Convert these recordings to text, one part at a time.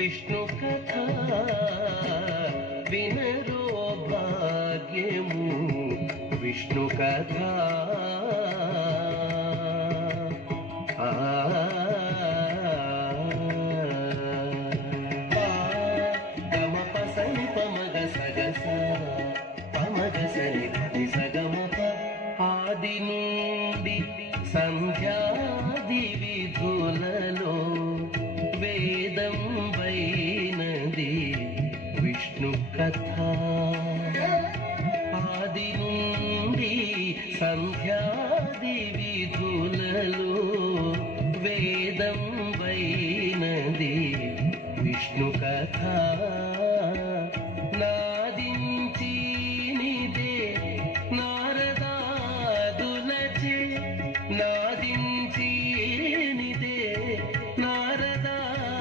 విష్ణు కథ వినరో భాగ్యము విష్ణు కథ గమ పసని పమగ సగస పమగ సని ధని సగమ ఆది నుండి సంధ్యాది విధులలో వేదం వైనది విష్ణు కథ ఆది నుండి సంధ్యాది విధులలో వేదం వైనది విష్ణు కథ నాదించి నిదే నారదాదులచే నాదించి నిదే నారదాదులచే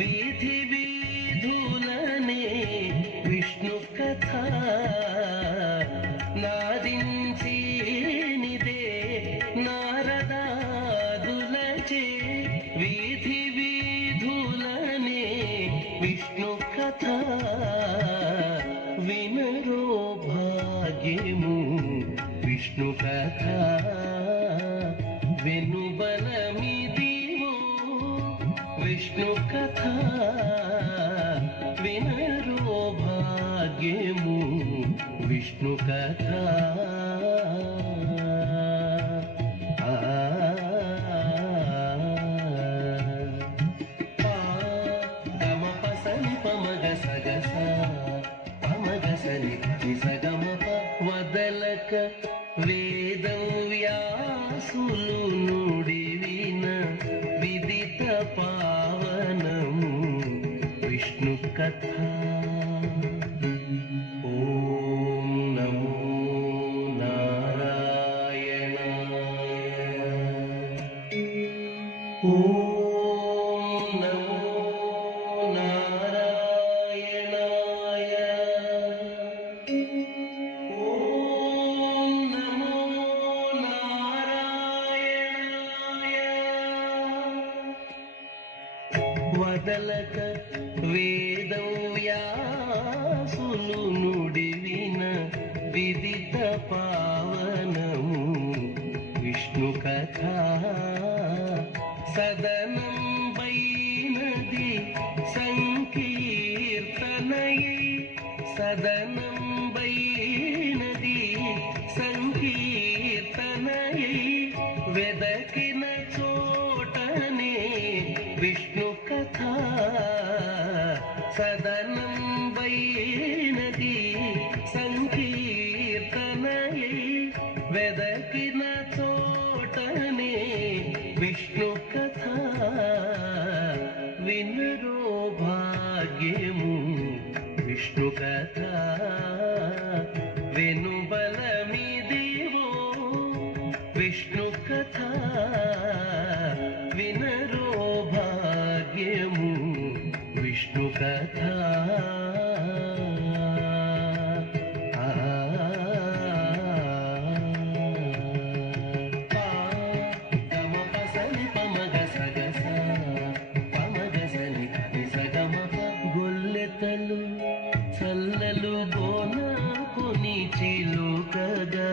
వీధి వీధులనే విష్ణు కథ నాదించి నిదే నారదాదులచే వీధి వీధులనే విష్ణు కథ వినరో భాగ్యము విష్ణు కథ వెనుబలమిదివో విష్ణు కథ వినరో భాగ్యము విష్ణు కథ గమ పసని పమగ సగస పమగ సని ధని సగమ వదలక వేదం వ్యాసులు నుడివిన విదిత పావనము విష్ణు కథ ఓం నమో నారాయణాయ ఓం నమో నారాయణాయ ఓం నమో నారాయణాయ వదలక వేదం వ్యాసులు నుడివిన విదిత పావనము విష్ణు కథ సదనం వైనది సంకీర్తనయై సదనం వైనది సంకీర్తనయై వెదకిన చోటనే విష్ణు కథ సదనం వైనది సంకీర్తనయై వెదకిన చోటనే విష్ణు కథ వినరో భాగ్యము విష్ణు కథ వెనుబలమిదివో విష్ణు కథ వినరో భాగ్యము విష్ణు కథ గమ పసని పమగ సగస పమగ సని ధని సగమ గొల్లెతలు చల్లలు గోన కొని చిలుకగా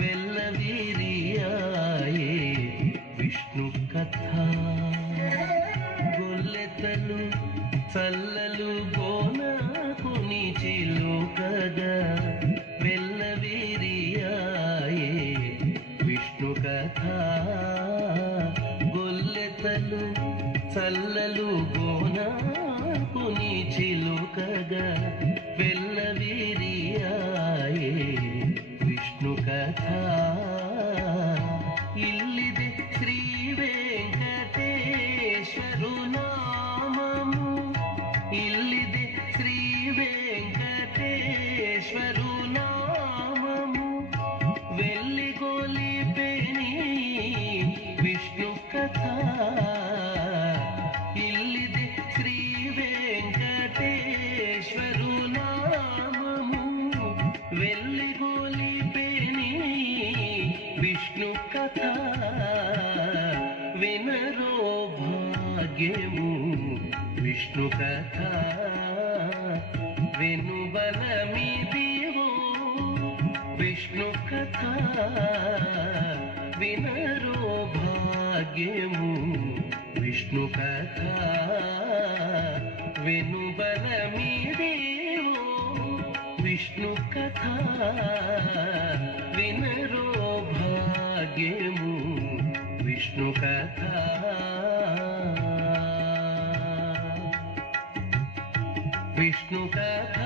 వెల్లవిరియాయే విష్ణు కథ గొల్లెతలు చల్లలు గోన కొని చిలుకగా వెల్లవిరియాయే విష్ణు కథ గొల్లెతలు చల్లలు గోన కొని చిలుకగా వెల్లవిరియాయే విష్ణు కథ ఇల్లిది శ్రీ వెంకటేశ్వరు నామము ఇల్లిది శ్రీ వెంకటేశ్వరు నామము వెల్లిగొలిపెని విష్ణు కథ ఇల్లిది శ్రీ వెంకటేశ్వరు నామము వెల్లిగొలిపెని విష్ణు కథ వినరో భాగ్యము విష్ణు కథ వినుబలమిదివో విష్ణు కథ వినరో భాగ్యము విష్ణు కథ వినుబలమిదివో విష్ణు కథ వినరో భాగ్యము విష్ణు కథ విష్ణు కథ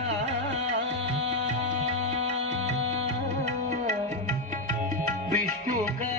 విష్ణు కథ